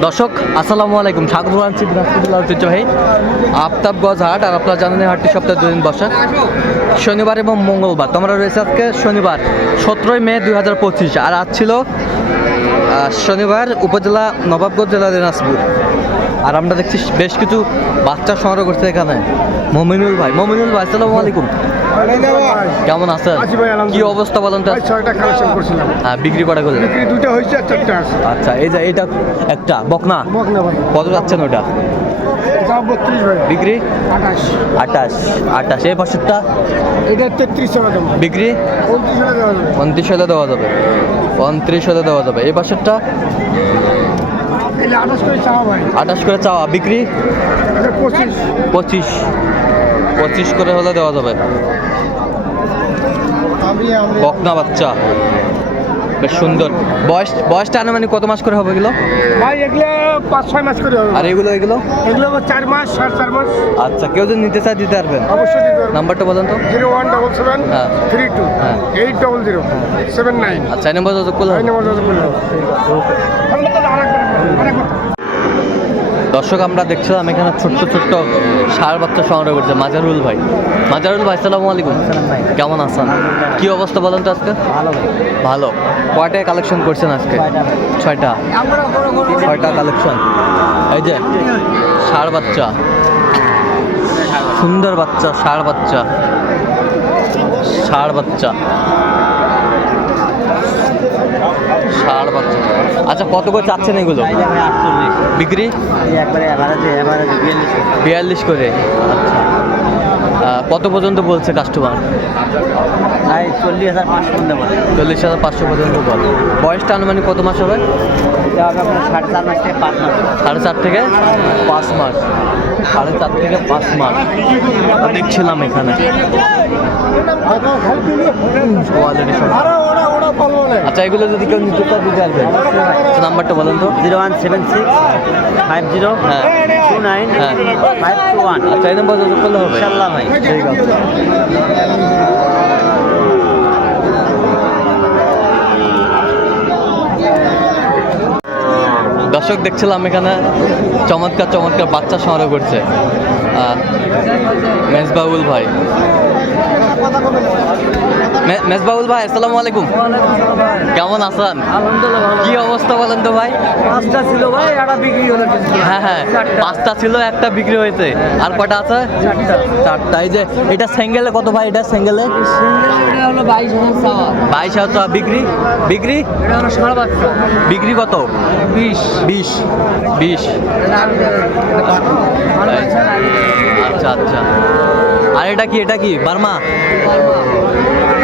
দর্শক, আসসালামু আলাইকুম। স্বাগত জানাচ্ছি দিনাজপুর ঐতিহ্যবাহী আফতাবগঞ্জ হাট আর আপনারা জানেন হাটটি সপ্তাহে দুদিন বসে। শনিবার এবং মঙ্গলবার। তোমরা রয়েছে আজকে শনিবার, সতেরোই মে দুই হাজার পঁচিশ। আর আজ ছিল শনিবার উপজেলা নবাবগঞ্জ জেলা দিনাজপুর। আর আমরা দেখছি বেশ কিছু বাচ্চা সংগ্রহ করছে এখানে। মমিনুল ভাই। মমিনুল ভাই আসসালামু আলাইকুম। কেমন আছেন? কি অবস্থা বলেন তো? ছয়টা কালেকশন করছিলাম। হ্যাঁ বিক্রি করা করলেন? বিক্রি দুইটা হয়েছে চারটা আছে। আচ্ছা এই যে এটা একটা বকনা? বক না ভাই। কত যাচ্ছেন ওটা? বিক্রি? আঠাশ। আটাশ আটাশ এই পাশেরটা? এটা তেত্রিশ বিক্রি? পঁয়ত্রিশ টাকা দেওয়া যাবে। পঁয়ত্রিশ হলে দেওয়া যাবে। এই পাশেরটা? আঠাশ করে চাওয়া ভাই। করে চাওয়া বিক্রি? পঁচিশ। পঁচিশ। পঁচিশ করে হলে দেওয়া যাবে। বকনা বাচ্চা। বেশ সুন্দর। বয়স বয়সটা আনুমানিক কত মাস করে হবে এগুলো? ভাই এগুলো পাঁচ ছয় মাস করে হবে। আর এগুলো এগুলো? এগুলো চার মাস সাড়ে চার মাস। আচ্ছা কেউ যদি নিতে চায় দিতে পারবেন। অবশ্যই দিতে পারব। নাম্বারটা বলেন তো। জিরো ওয়ান ডবল সেভেন হ্যাঁ। থ্রি টু হ্যাঁ। Eight double zero seven nine. আচ্ছা এই নম্বর যত করলে এই নম্বর যাতে বললাম দর্শক আমরা দেখছিলাম এখানে ছোট্ট ছোট্ট সার বাচ্চা সংগ্রহ করছে মাজারুল ভাই। মাজারুল ভাই সালামু আলাইকুম। কেমন আছেন? কি অবস্থা বলেন তো আজকে? ভালো কয়টায় কালেকশন করছেন আজকে? ছয়টা ছয়টা? কালেকশন এই যে ষাড় বাচ্চা। সুন্দর বাচ্চা ষাড় বাচ্চা। ষাড় বাচ্চা। বাচ্চা আচ্ছা কত করে চাচ্ছেন এগুলো? বিক্রি? এই একবারে এভারেজে এভারেজে বিয়াল্লিশ বিয়াল্লিশ করে? আচ্ছা। কত পর্যন্ত বলছে কাস্টমার চল্লিশ হাজার পাঁচশো মধ্যে বলে চল্লিশ হাজার পাঁচশো পর্যন্ত বল। বয়সটা আনুমানিক কত মাস হবে? সাড়ে চার মাস থেকে পাঁচ মাস। সাড়ে চার থেকে পাঁচ মাস। সাড়ে চার থেকে পাঁচ মাস। দেখছিলাম এখানে। কোয়ালিটি। আচ্ছা এগুলো যদি কেউ নিতে চায় দিতে আচ্ছা, নাম্বারটা বলেন তো। Zero one seven six five zero হ্যাঁ। টু নাইন হ্যাঁ। Five two one. আচ্ছা এই নাম্বার করলে হবে। ইনশাল্লাহ ভাই। ঠিক আছে। দর্শক দেখছিলাম এখানে চমৎকার চমৎকার বাচ্চা সংগ্রহ করছে। মেজবাউল ভাই। মেজবাউল ভাই আসসালামু আলাইকুম। কেমন আছেন? আলহামদুলিল্লাহ কি অবস্থা বলেন তো ভাই? পাঁচটা ছিল ভাই একটা বিক্রি হলো হ্যাঁ হ্যাঁ পাঁচটা ছিল একটা বিক্রি হয়েছে। আর কটা আছে? চারটা। এই যে এটা সিঙ্গেলে কত ভাই এটা সিঙ্গেলে হলো বাইশ হাজার বাইশ হাজার টাকা বিক্রি? বিক্রি? এটা হলো সাড়ে বাচ্চা বিক্রি কত? বিশ। বিশ। বিশ। আচ্ছা আচ্ছা। আর এটা কি? এটা কি? বার্মা।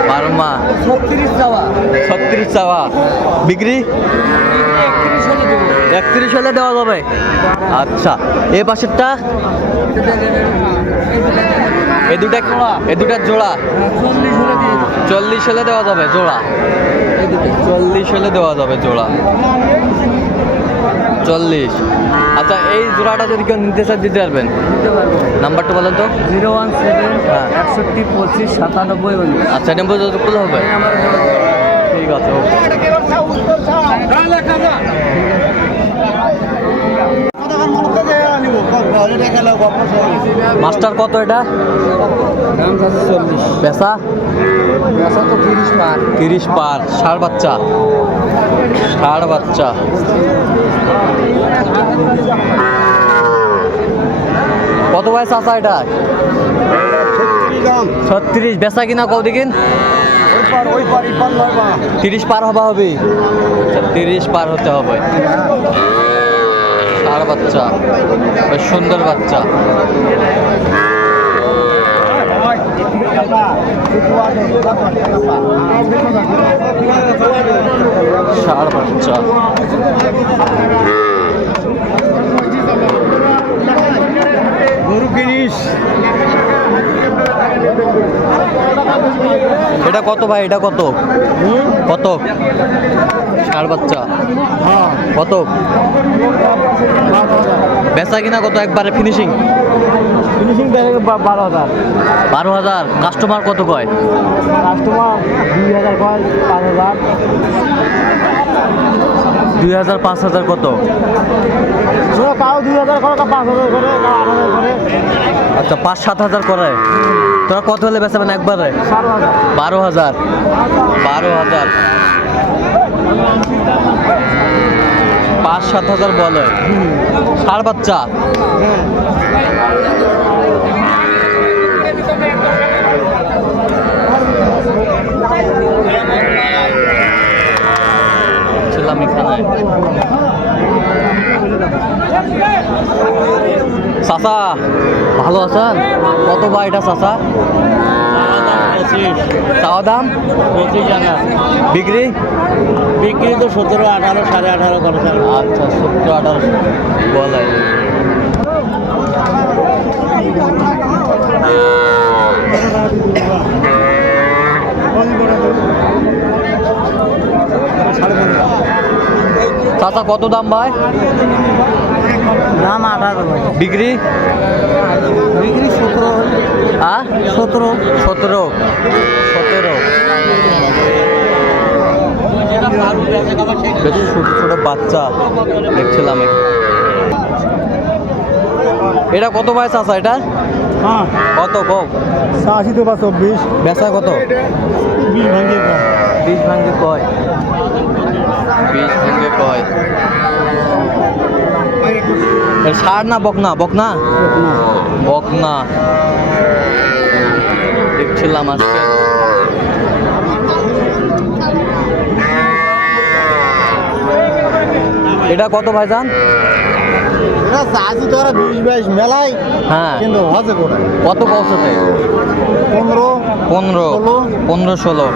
বার্মা। ছত্রিশ চাওয়া ছত্রিশ চাওয়া বিক্রি? একত্রিশ হলে দেওয়া যাবে। আচ্ছা এ পাশেরটা? এ দুটা এ দুটা জোড়া। চল্লিশ হলে দেওয়া যাবে জোড়া। চল্লিশ হলে দেওয়া যাবে জোড়া। চল্লিশ। আচ্ছা এই জোড়াটা যদি কেউ নিতে চায় দিতে পারবেন। নাম্বারটা বলেন তো। জিরো ওয়ান সেভেন হ্যাঁ। একষট্টি পঁচিশ, সাতানব্বই যতগুলো হবে? ঠিক আছে মাস্টার কত এটা? পেশা? বেচা তো তিরিশ পার তিরিশ পার ষাড় বাচ্চা। ষাড় বাচ্চা। কত বয়স আসা এটা? ছত্রিশ বেচা কিনা কত দিকিন তিরিশ পার হবা হবে। তিরিশ পার হতে হবে। ষাড় বাচ্চা বেশ সুন্দর বাচ্চা। ষাড় বাচ্চা। গরু কিনিস? এটা কত ভাই? এটা কত? কত? ষাড় বাচ্চা। কত? বেচা কিনা কত একবারে? ফিনিশিং ফিনিশিং বারো হাজার। বারো হাজার। কাস্টমার কত কয়? কাস্টমার দুই হাজার কয় পাঁচ হাজার। দুই হাজার পাঁচ হাজার কত? কাউ দুই হাজার করে পাঁচ হাজার করে আট হাজার করে। আচ্ছা পাঁচ, সাত হাজার করে। তোরা কত হলে বেচাবেন একবারে? বারো হাজার। বারো হাজার। পাঁচ, সাত হাজার বলে। ষাড় বাচ্চা। ছিলাম চাচা ভালো আছেন কত বা এটা চাচা? চাওয়া দাম? পঁচিশ বিক্রি? বিক্রি তো সতেরো আঠারো সাড়ে আঠারো করে আচ্ছা সত্তর আঠারো। বলে। চাচা কত দাম ভাই? দাম আঠারো বিক্রি? বিক্রি সতেরো। হ্যাঁ সতেরো। সতেরো। সতেরো। বেশ ছোট ছোট বাচ্চা দেখছিলাম। এটা কত বয়স আছে এটা? হ্যাঁ। কত কম আশি তো বা চব্বিশ। বেচা কত? বিশ ভাঙ্গে বিশ ভাঙ্গে কয় বিশ ভাঙ্গে কয় ষাড় না বকনা বকনা বকনা দেখছিলাম আজকে। এটা কত ভাইজান? মেলায় হ্যাঁ। কিন্তু কত পৌঁছাতে? পনেরো পনেরো পনেরো ষোলো।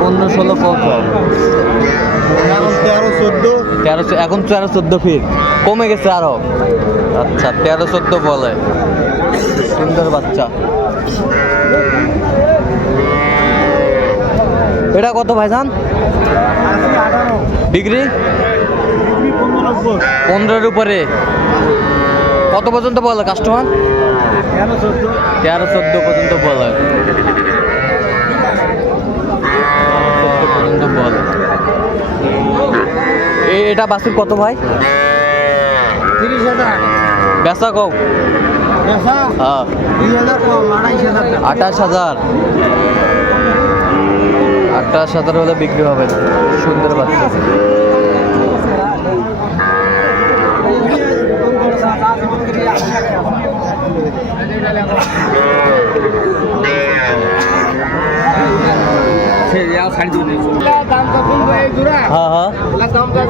পনেরো ষোলো পৌঁছ তেরো চোদ্দ। তেরো এখন তেরো চোদ্দ ফিট। কমে গেছে আরও। আচ্ছা তেরো চোদ্দ বলে। সুন্দর বাচ্চা। এটা কত ভাইজান? ডিগ্রি? পনেরোর উপরে। কত পর্যন্ত বলে কাস্টমার? তেরো চোদ্দ পর্যন্ত বলে। এটা বাসুর কত ভাই? তিরিশ হাজার। বেচা পেশা হ্যাঁ। কম আঠাশ হাজার? আঠাশ হাজার হলে বিক্রি হবে সুন্দর বাচ্চা দাম কখন এই জোড়া হ্যাঁ হ্যাঁ দাম চাইবে পঁয়তাল্লিশ